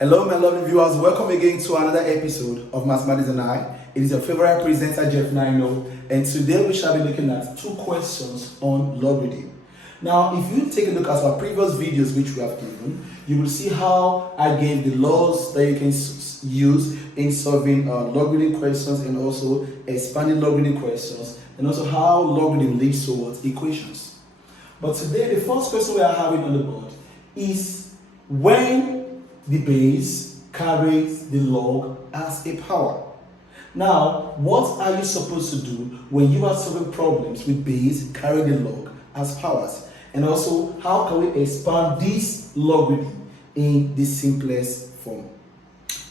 Hello, my lovely viewers. Welcome again to another episode of Mathematics and I. It is your favorite presenter, Jeff Nino, and today we shall be looking at two questions on logarithm. Now, if you take a look at our previous videos which we have given, you will see how I gave the laws that you can use in solving logarithm questions and also expanding logarithm questions, and also how logarithm leads towards equations. But today, the first question we are having on the board is when the base carries the log as a power. Now, what are you supposed to do when you are solving problems with base carrying the log as powers? And also, how can we expand this logarithm in the simplest form?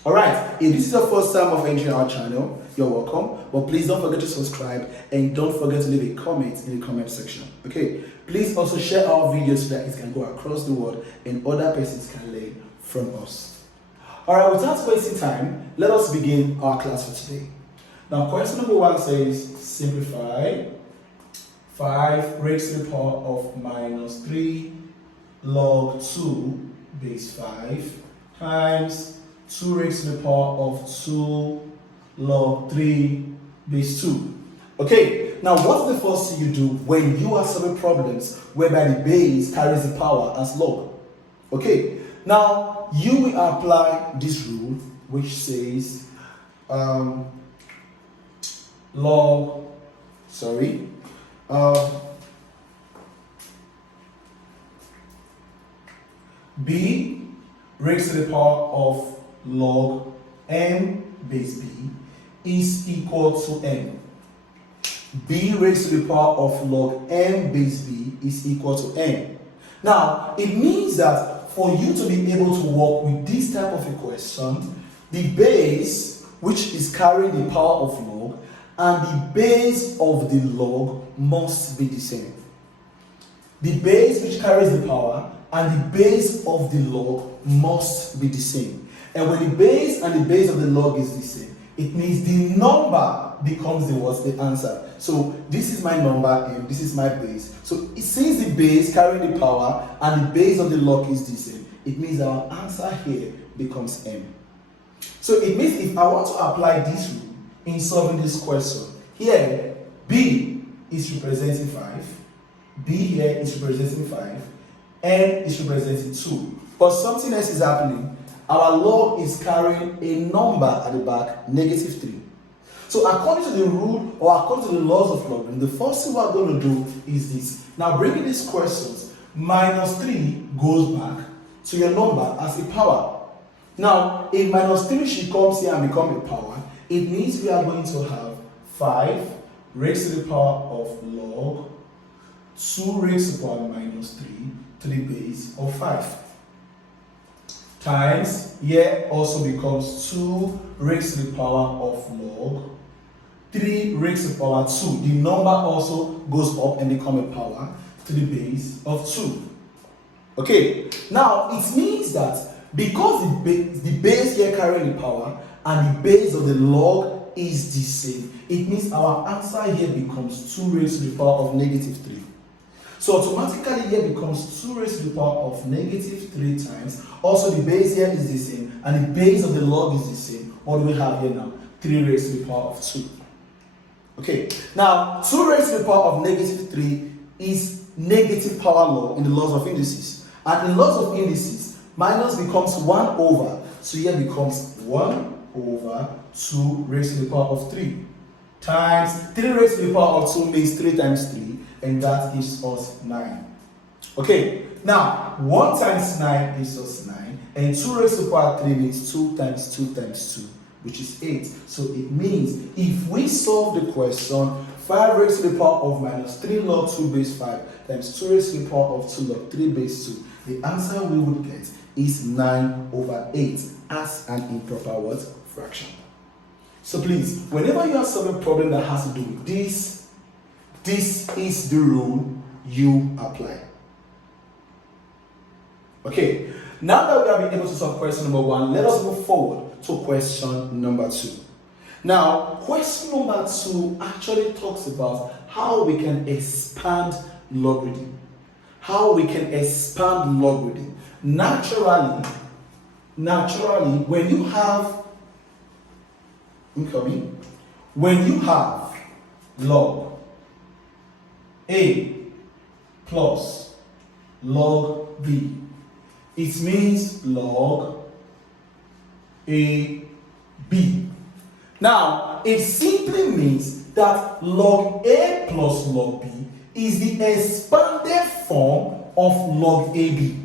Alright, if this is the first time of entering our channel, you're welcome. But please don't forget to subscribe and don't forget to leave a comment in the comment section. Okay, please also share our videos so that it can go across the world and other persons can learn from us. Alright, without wasting time, let us begin our class for today. Now, question number 1 says simplify 5 raised to the power of minus 3 log 2 base 5 times 2 raised to the power of 2 log 3 base 2. Okay, now what's the first thing you do when you are solving problems whereby the base carries the power as log? Okay, now you will apply this rule which says b raised to the power of log m base b is equal to m. B raised to the power of log m base b is equal to m. Now, it means that for you to be able to work with this type of equation, the base, which is carrying the power of log, and the base of the log must be the same. The base which carries the power and the base of the log must be the same. And when the base and the base of the log is the same, it means the number becomes the answer. So this is my number and this is my base. So since the base carrying the power and the base of the log is the same, it means our answer here becomes m. So it means if I want to apply this rule in solving this question, here b is representing 5, b here is representing 5, n is representing 2. But something else is happening. Our log is carrying a number at the back, negative 3. So according to the rule or according to the laws of logarithm, the first thing we're going to do is this. Now bringing these questions, minus 3 goes back to your number as a power. Now, if minus 3 should come here and become a power, it means we are going to have 5 raised to the power of log 2 raised to the power minus 3 to the base of 5. Times, here also becomes 2 raised to the power of log 3 raised to the power 2. The number also goes up and becomes a power to the base of 2. Okay, now it means that because the base here carrying the power and the base of the log is the same, it means our answer here becomes 2 raised to the power of negative 3. So automatically here becomes 2 raised to the power of negative 3 times. Also the base here is the same and the base of the log is the same. What do we have here now? 3 raised to the power of 2. Okay, now 2 raised to the power of negative 3 is negative power law in the laws of indices. And in laws of indices, minus becomes 1 over. So here becomes 1 over 2 raised to the power of 3. Times 3 raised to the power of 2 means 3 times 3. And that gives us 9. Okay, now 1 times 9 gives us 9. And 2 raised to the power 3 means 2 times 2 times 2, which is 8. So it means if we solve the question, 5 raised to the power of minus 3 log 2 base 5 times 2 raised to the power of 2 log 3 base 2, the answer we would get is 9 over 8 as an improper fraction. So please, whenever you are solving a problem that has to do with this is the rule you apply. Okay, now that we have been able to solve question number 1, let us move forward to question number 2. Now, question number 2 actually talks about how we can expand logarithm. Naturally, naturally, when you have log A plus log B, it means log A B. Now, it simply means that log A plus log B is the expanded form of log AB.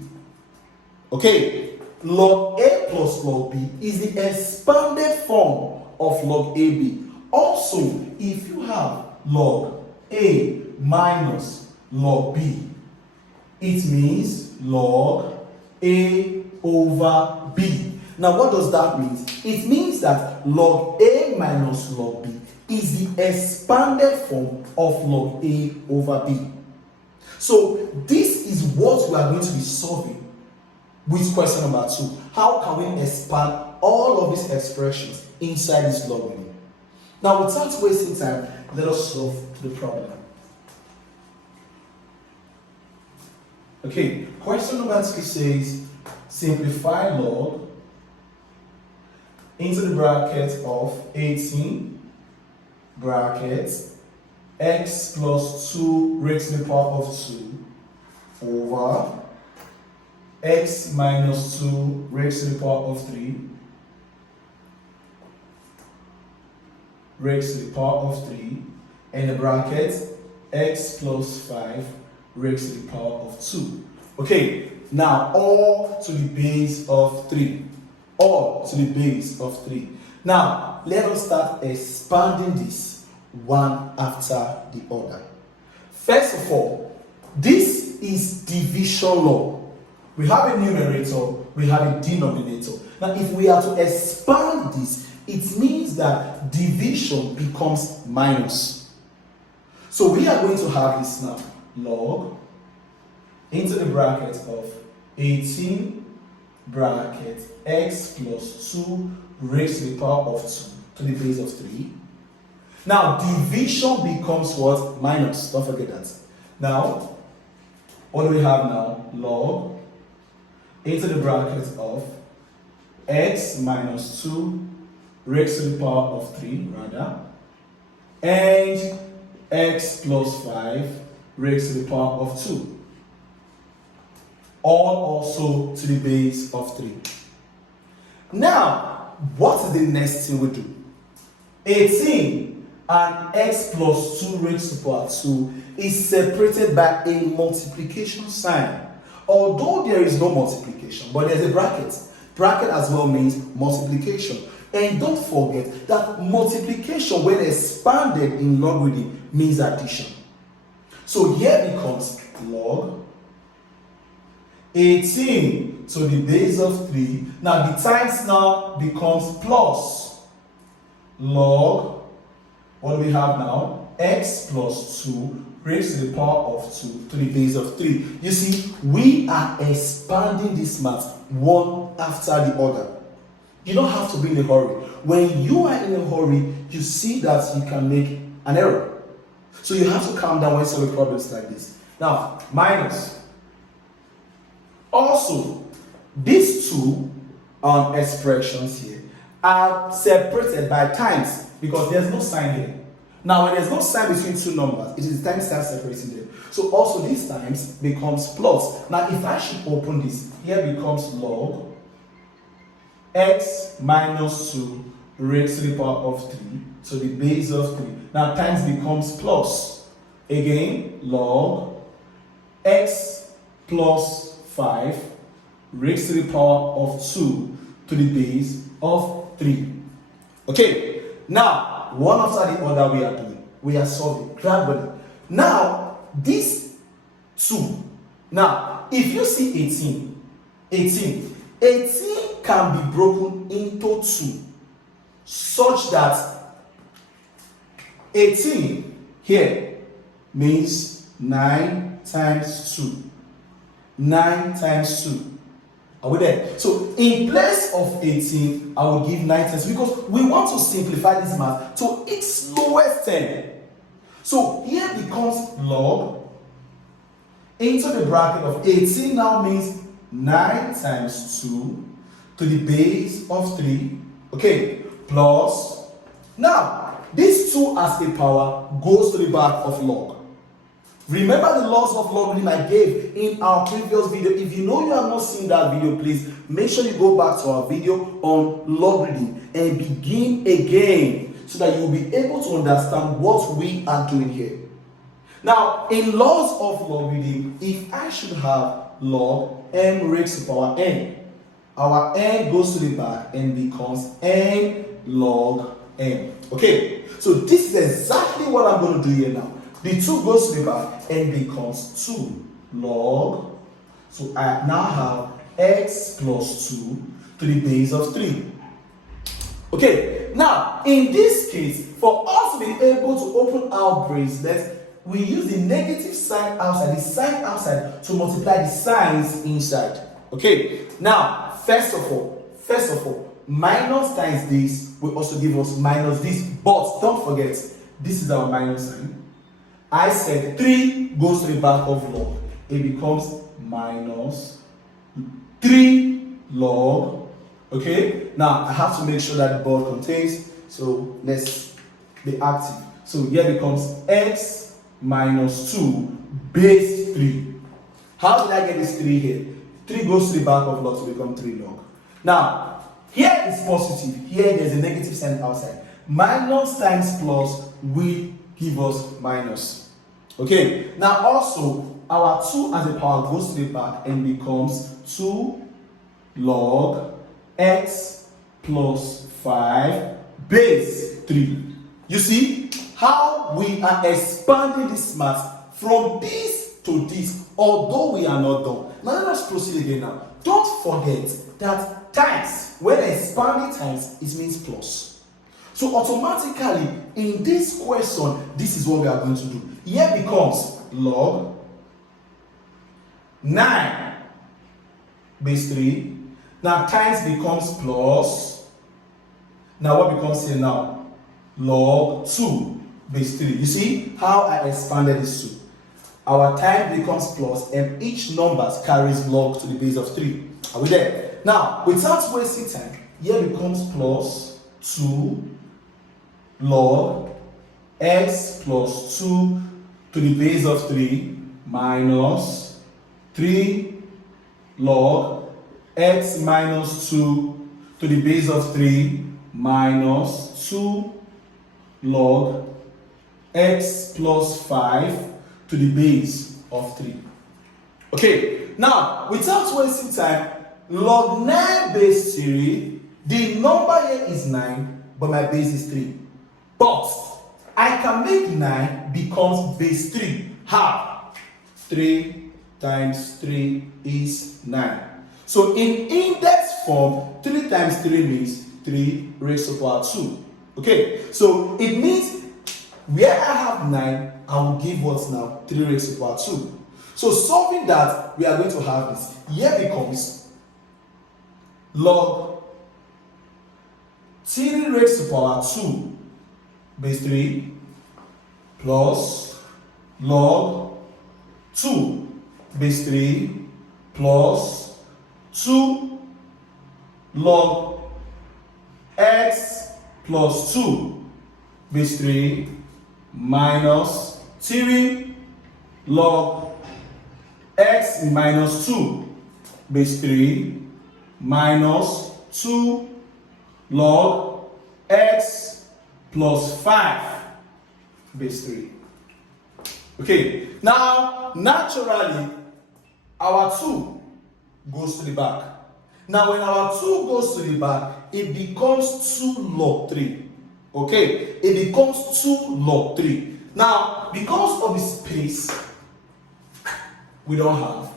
Okay, log A plus log B is the expanded form of log AB. Also, if you have log A minus log B, it means log A over B. Now, what does that mean? It means that log A minus log B is the expanded form of log A over B. So, this is what we are going to be solving with question number 2. How can we expand all of these expressions inside this logarithm? Now, without wasting time, let us solve the problem. Okay, question number 3 says, simplify log into the bracket of 18 bracket x plus 2 raised to the power of 2 over x minus 2 raised to the power of 3 raised to the power of 3, and the bracket x plus 5 raised to the power of 2. Okay, now all to the base of 3. All to the base of 3. Now, let us start expanding this one after the other. First of all, this is division law. We have a numerator, we have a denominator. Now, if we are to expand this, it means that division becomes minus. So we are going to have this now. Log into the bracket of 18 bracket x plus 2 raised to the power of 2 to the base of 3. Now, division becomes what? Minus. Don't forget that. Now, what do we have now? Log into the bracket of x minus 2 raised to the power of 3, rather, and x plus 5 raised to the power of 2. All also to the base of 3. Now, what is the next thing we do? 18 and x plus 2 raised to the power 2 is separated by a multiplication sign. Although there is no multiplication, but there's a bracket. Bracket as well means multiplication. And don't forget that multiplication, when expanded in logarithm, means addition. So here becomes log 18 to the base of 3. Now the times now becomes plus log, what do we have now? X plus 2 raised to the power of 2 to the base of 3. You see, we are expanding this math one after the other. You don't have to be in a hurry. When you are in a hurry, you see that you can make an error. So you have to calm down when solving problems like this. Now, minus. Also, these two expressions here are separated by times because there's no sign here. Now, when there's no sign between two numbers, it is the times that separating them. So also these times becomes plus. Now, if I should open this, here becomes log x minus 2 raised to the power of 3 to the base of 3. Now times becomes plus. Again, log x plus 5 raised to the power of 2 to the base of 3. Okay, now one after the other we are doing. We are solving gradually. Now, these two. Now, if you see 18 can be broken into 2 such that 18 here means 9 times 2. 9 times 2. Are we there? So in place of 18, I will give 9 times because we want to simplify this math to its lowest term. So here becomes log into the bracket of 18 now means 9 times 2 to the base of 3, okay, plus, now, this 2 as a power goes to the back of log. Remember the laws of logarithm I gave in our previous video. If you know you have not seen that video, please make sure you go back to our video on logarithm and begin again so that you will be able to understand what we are doing here. Now, in laws of logarithm, if I should have log m raised to power n, our n goes to the back and becomes n log m. Okay, so this is exactly what I'm going to do here now. The 2 goes to the back and becomes 2 log. So I now have x plus 2 to the base of 3. Okay, now in this case, for us to be able to open our bracelets, we use the negative sign outside, the sign outside, to multiply the signs inside. Okay, now first of all, minus times this will also give us minus this, but don't forget, this is our minus sign. I said 3 goes to the back of log. It becomes minus 3 log. Okay, now I have to make sure that the board contains, so let's be active. So here becomes x minus 2 base 3. How did I get this 3 here? 3 goes to the back of log to become 3 log. Now, here is positive. Here there's a negative sign outside. Minus times plus will give us minus. Okay, now also our 2 as a power goes to the back and becomes 2 log x plus 5 base 3. You see how we are expanding this math from this to this, although we are not done. Now let us proceed again now. Don't forget that times, when expanding times, it means plus. So automatically, in this question, this is what we are going to do. Here becomes log 9 base 3. Now times becomes plus. Now what becomes here now? Log 2 base 3. You see how I expanded this 2. Our time becomes plus and each number carries log to the base of 3. Are we there? Now, without wasting time, here becomes plus 2 log x plus 2 to the base of 3 minus 3 log x minus 2 to the base of 3 minus 2 log x plus 5 to the base of 3. Okay, now without wasting time, log 9 base 3, the number here is 9, but my base is 3. But I can make 9 becomes base 3. How? 3 times 3 is 9. So in index form, 3 times 3 means 3 raised to the power 2. Okay, so it means where I have 9, I will give what now? 3 raised to the power 2. So solving that, we are going to have this. Here becomes log 3 raised to the power 2 base 3 plus log 2 base 3 plus 2 log x plus 2 base 3 minus 3 log x minus 2 base 3 minus 2 log x plus 5 base 3. Okay, now naturally our 2 goes to the back. Now when our 2 goes to the back, it becomes 2 log 3. Okay, it becomes 2 log 3. Now because of the space we don't have,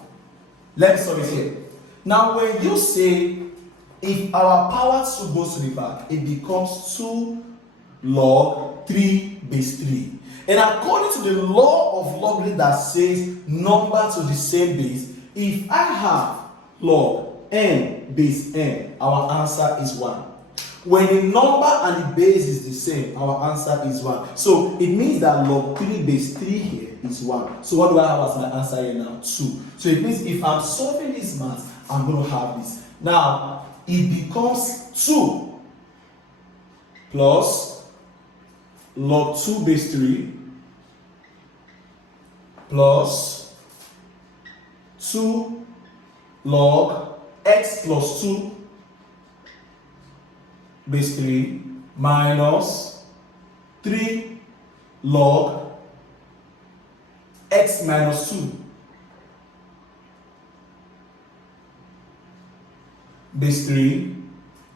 let's solve it here. Now when you say if our power 2 goes to the back, it becomes 2 log 3 base 3. And according to the law of logarithm that says number to the same base, if I have log n base n, our answer is 1. When the number and the base is the same, our answer is 1. So it means that log 3 base 3 here is 1. So what do I have as my answer here now? 2. So it means if I'm solving this math, I'm going to have this. Now, it becomes 2 plus log 2 base 3 plus 2 log x plus 2 base 3 minus 3 log x minus 2 base 3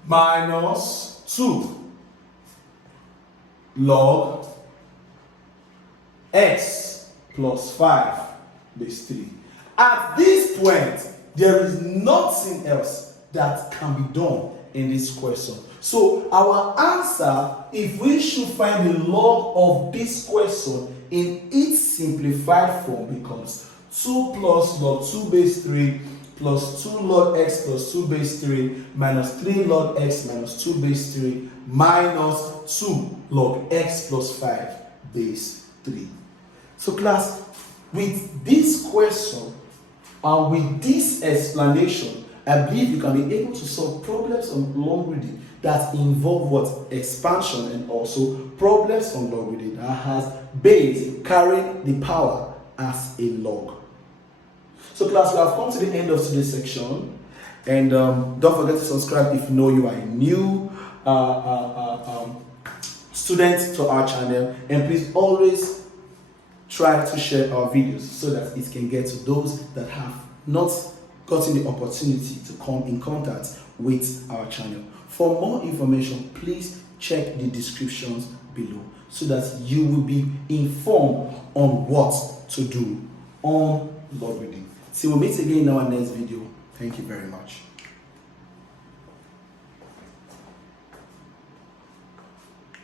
minus 2 log x plus 5 base 3. At this point, there is nothing else that can be done in this question. So our answer, if we should find the log of this question in its simplified form, becomes 2 plus log 2 base 3 plus 2 log x plus 2 base 3 minus 3 log x minus 2 base 3 minus 2 log x plus 5 base 3. So class, with this question and with this explanation, I believe you can be able to solve problems on logarithm that involve what? Expansion, and also problems on logarithm that has base carrying the power as a log. So class, we have come to the end of today's section, and don't forget to subscribe if you know you are a new student to our channel, and please always try to share our videos so that it can get to those that have not gotten the opportunity to come in contact with our channel. For more information, please check the descriptions below so that you will be informed on what to do on logarithm. Till we meet again in our next video. Thank you very much.